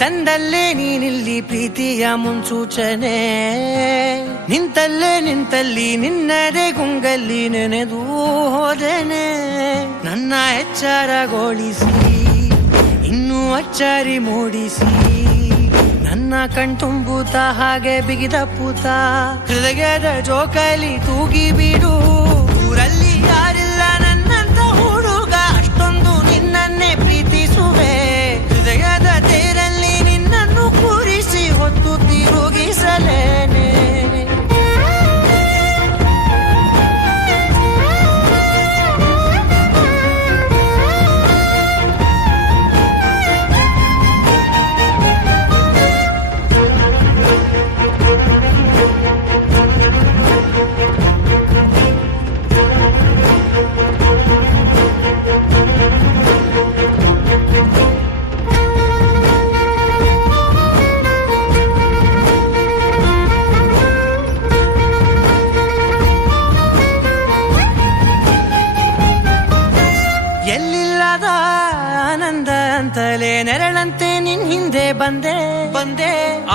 ತಂದಲ್ಲೇ ನೀನಿಲ್ಲಿ ಪ್ರೀತಿಯ ಮುನ್ಸೂಚನೆ, ನಿಂತಲ್ಲಿ ನಿನ್ನದೇ ಗುಂಗಲ್ಲಿ ನೆನೆದು ಹೋದೆನೆ. ನನ್ನ ಎಚ್ಚರಗೊಳಿಸಿ ಇನ್ನೂ ಅಚ್ಚರಿ ಮೂಡಿಸಿ, ನನ್ನ ಕಣ್ತುಂಬುತ್ತ ಹಾಗೆ ಬಿಗಿದ ಪೂತ ಹೃದಯದ ಜೋಕಾಲಿ ತೂಗಿ ಬಿಡು. ಊರಲ್ಲಿ ಯಾರಿಲ್ಲ ನನ್ನಂತ ಹುಡುಗ, ಅಷ್ಟೊಂದು ನಿನ್ನನ್ನೇ ಪ್ರೀತಿಸುವೆ. ಹೃದಯದ ತೇರಲ್ಲಿ ನಿನ್ನನ್ನು ಕೂರಿಸಿ ಹೊತ್ತು ತಿರುಗಿಸಲೇನೆ. ಎಲ್ಲಿಲ್ಲದ ಆನಂದ ಅಂತಲೇ ನೆರಳಂತೆ ನಿನ್ ಹಿಂದೆ ಬಂದೆ.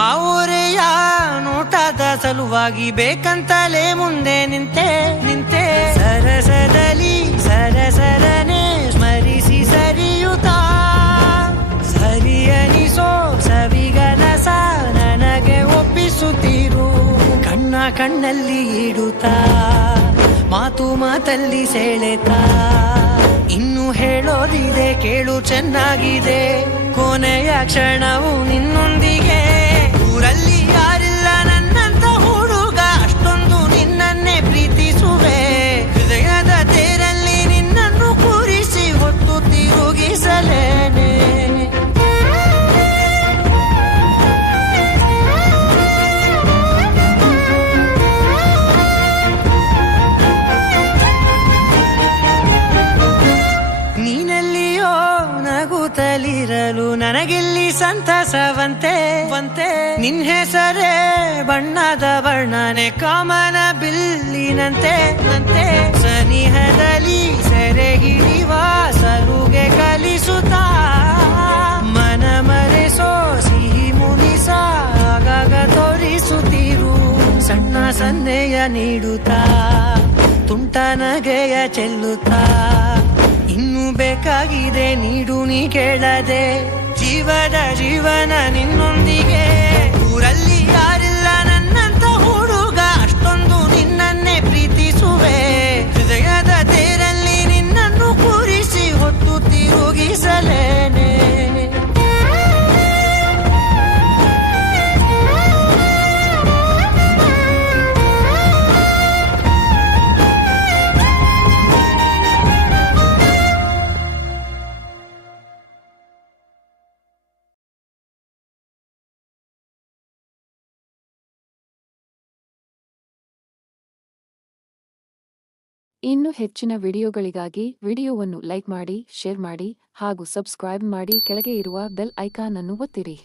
ಆ ಊರೆಯ ನೋಟದ ಸಲುವಾಗಿ ಬೇಕಂತಲೇ ಮುಂದೆ ನಿಂತೆ. ಸರಸದಲ್ಲಿ ಸರಸರನೆ ಸ್ಮರಿಸಿ ಸರಿಯುತ್ತಾ, ಸರಿಯನಿಸೋ ಸವಿಗನಸ ನನಗೆ ಒಪ್ಪಿಸುತ್ತೀರು. ಕಣ್ಣಲ್ಲಿ ಇಡುತ್ತಾ, ಮಾತಲ್ಲಿ ಸೆಳೆತಾ, ಇನ್ನು ಹೇಳೋದಿದೆ ಕೇಳು ಚೆನ್ನಾಗಿದೆ. ಕೊನೆಯ ಕ್ಷಣವು ನಿನ್ನೊಂದಿಗೆ. ಊರಲ್ಲಿ ಯಾರಿಲ್ಲ ನನ್ನಂತ ಹುಡುಗ, ಅಷ್ಟೊಂದು ನಿನ್ನನ್ನೇ ಪ್ರೀತಿಸುವೆ. ಹೃದಯದ ತೇರಲ್ಲಿ ನಿನ್ನನ್ನು ಕೂರಿಸಿ ಹೊತ್ತು ತಿರುಗಿಸಲೇನೆ. ನೀನೆಲ್ಲಿಯೋ ನಗುತ್ತಲಿರಲು ನನಗಿಲ್ಲಿ ಸಂತಸವಂತೆ. ನಿನ್ ಹೆಸರೇ ಬಣ್ಣದ ವರ್ಣನೆ ಕಾಮನ ಬಿಲ್ಲಿನಂತೆ. ಸನಿಹದಲ್ಲಿ ಸೆರೆ ಹಿಡಿಯುವ ಸಲುಗೆ ಕಲಿಸುತ್ತಾ, ಮನ ಮರೆಸೋ ಸಿಹಿ ಮುನಿಸ ಆಗಾಗ ತೋರಿಸುತ್ತೀರು. ಸಣ್ಣ ಸನ್ನೆಯ ನೀಡುತ್ತಾ, ತುಂಟ ನಗೆಯ ಚೆಲ್ಲುತ್ತಾ, ಇನ್ನು ಬೇಕಾಗಿದೆ ನೀಡು ನೀ ಕೇಳದೆ. ಜೀವನ ನಿನ್ನೊಂದಿಗೆ. ಊರಲ್ಲಿ ಯಾರಿಲ್ಲ ನನ್ನಂತ ಹುಡುಗ, ಅಷ್ಟೊಂದು ನಿನ್ನನ್ನೇ ಪ್ರೀತಿಸುವೆ. ಹೃದಯದ ತೇರಲ್ಲಿ ನಿನ್ನನ್ನು ಕೂರಿಸಿ ಹೊತ್ತು ತಿರುಗಿಸಲೇನೆ. ಇನ್ನು ಹೆಚ್ಚಿನ ವಿಡಿಯೋಗಳಿಗಾಗಿ ವಿಡಿಯೋವನ್ನು ಲೈಕ್ ಮಾಡಿ, ಶೇರ್ ಮಾಡಿ ಹಾಗೂ ಸಬ್ಸ್ಕ್ರೈಬ್ ಮಾಡಿ. ಕೆಳಗೆ ಇರುವ ಬೆಲ್ ಐಕಾನ್ ಅನ್ನು ಒತ್ತಿರಿ.